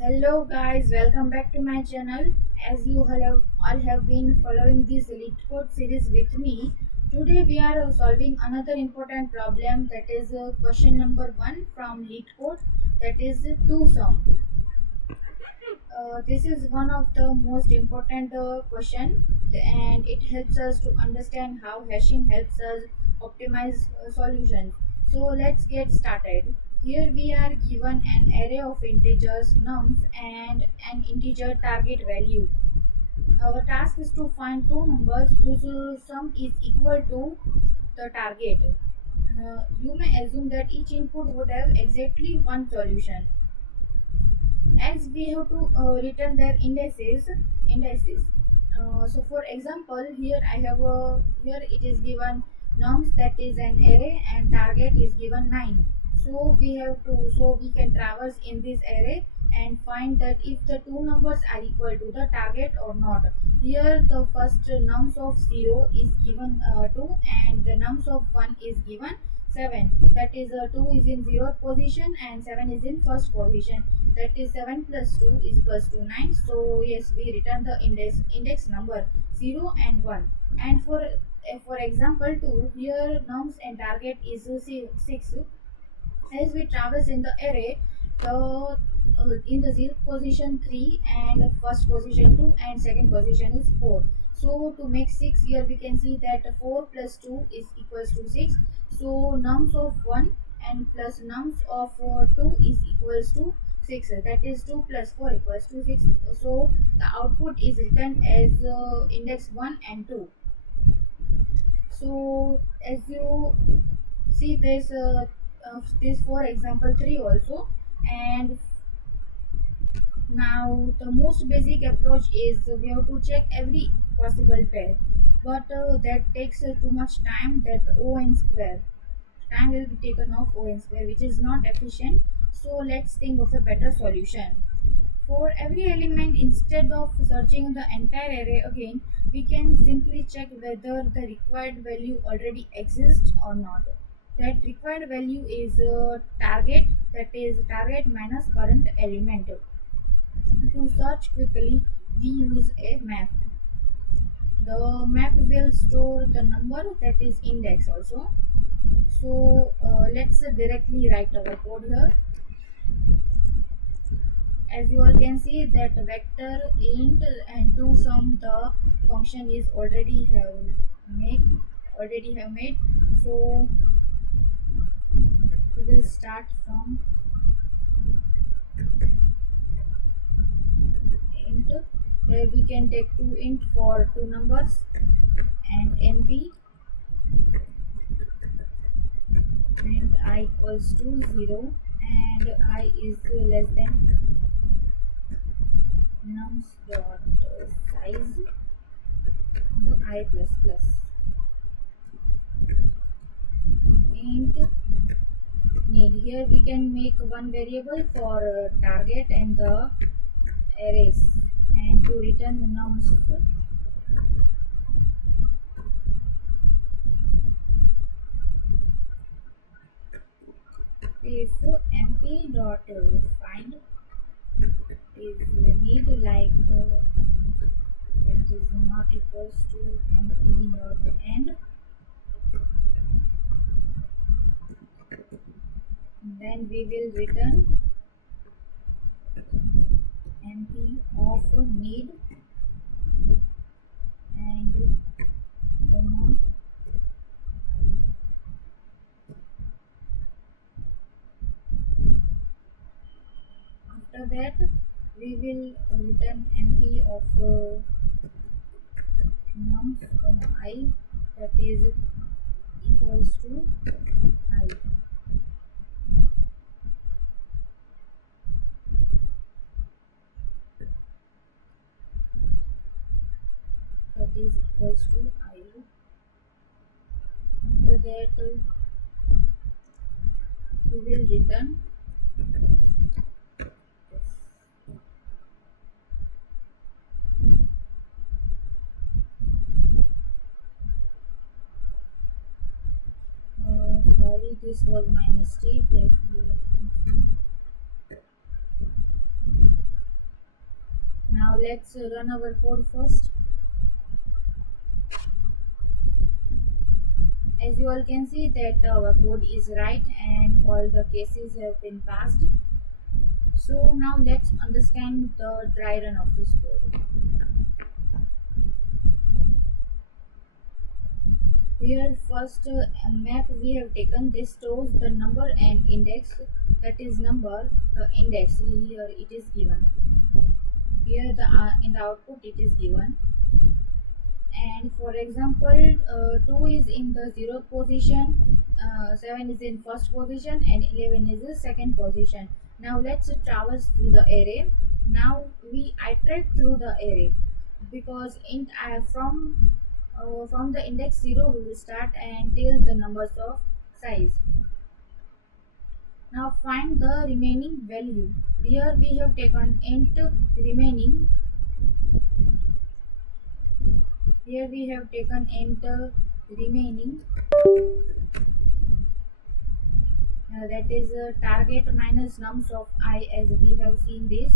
Hello guys, welcome back to my channel. As you all have been following this LeetCode series with me, today we are solving another important problem, that is question number 1 from LeetCode, that is two sum. This is one of the most important question, and it helps us to understand how hashing helps us optimize solutions. So let's get started. Here we are given an array of integers nums and an integer target value. Our task is to find two numbers whose sum is equal to the target. You may assume that each input would have exactly one solution, as we have to return their indices. So for example, here I have a here it is given nums, that is an array, and target is given 9. So we can traverse in this array and find that if the two numbers are equal to the target or not. Here the first nums of 0 is given 2, and the nums of 1 is given 7. That is 2 is in 0th position and 7 is in first position. That is 7 plus 2 is equals to 9. So yes, we return the index number 0 and 1. And for example 2, here nums and target is 6. As we traverse in the array, the in the 0th position 3, and first position 2, and second position is 4. So to make 6, here we can see that 4 plus 2 is equals to 6. So nums of 1 and plus nums of 2 is equals to 6. That is 2 plus 4 equals to 6. So the output is written as index 1 and 2. So as you see this for example 3 also. And now the most basic approach is we have to check every possible pair, but that takes too much time, that o n square time will be taken off o n square, which is not efficient. So let's think of a better solution. For every element, instead of searching the entire array again, we can simply check whether the required value already exists or not. That required value is target, that is target minus current element. To search quickly, we use a map. The map will store the number, that is index also. So let's directly write our code here. As you all can see that vector int and to sum, the function is already have made. So we will start from int. Here we can take two int for two numbers, and np and I equals to 0, and I is less than nums dot size, the I plus plus. Int need, here we can make one variable for target and the arrays, and to return nums. If mp dot find is need, like that is not equals to mp dot end, then we will return mp of need and comma. After that, we will return mp of nums comma I, that is equals to I. That is equals to I. After that, we will return this. Sorry, this was my mistake. If you Now let's run our code first. As you all can see that our code is right and all the cases have been passed. So now let's understand the dry run of this code. Here first map we have taken, this stores the number and index, that is number, the index here it is given. Here the in the output it is given. And for example 2 is in the 0th position, 7 is in first position, and 11 is the second position. Now let's traverse through the array. Now we iterate through the array because from the index 0 we will start until the numbers of size. Now find the remaining value. Here we have taken int remaining. Here we have taken int remaining, that is target minus nums of I, as we have seen this.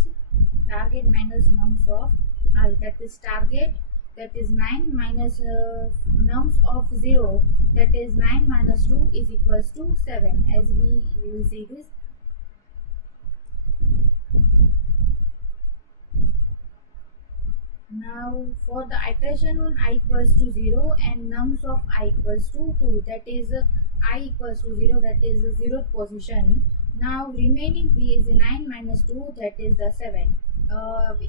Target minus nums of I, that is target, that is 9 minus nums of 0, that is 9 minus 2 is equals to 7, as we will see this. Now for the iteration 1 I equals to 0 and nums of I equals to 2, that is I equals to 0, that is the 0th position. Now remaining p is 9 minus 2, that is the 7.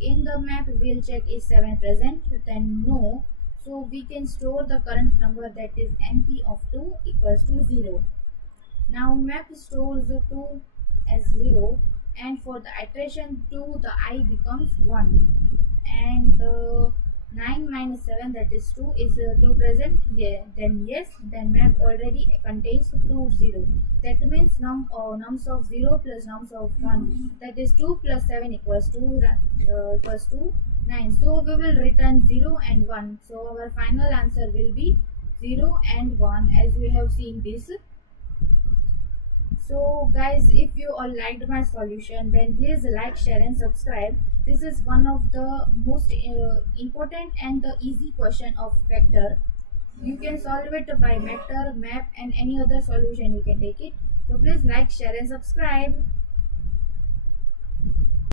In the map we'll check is 7 present, then no. So we can store the current number, that is mp of 2 equals to 0. Now map stores 2 as 0, and for the iteration 2 the I becomes 1, and 9 minus 7, that is 2, is 2 present. Yeah, then yes, then map already contains 2 0. That means nums of 0 plus nums of 1, that is 2 plus 7 equals to 9. So we will return 0 and 1. So our final answer will be 0 and 1, as we have seen this. So guys, if you all liked my solution, then please like, share and subscribe. This is one of the most important and the easy question of vector. You can solve it by vector, map and any other solution you can take it. So please like, share and subscribe.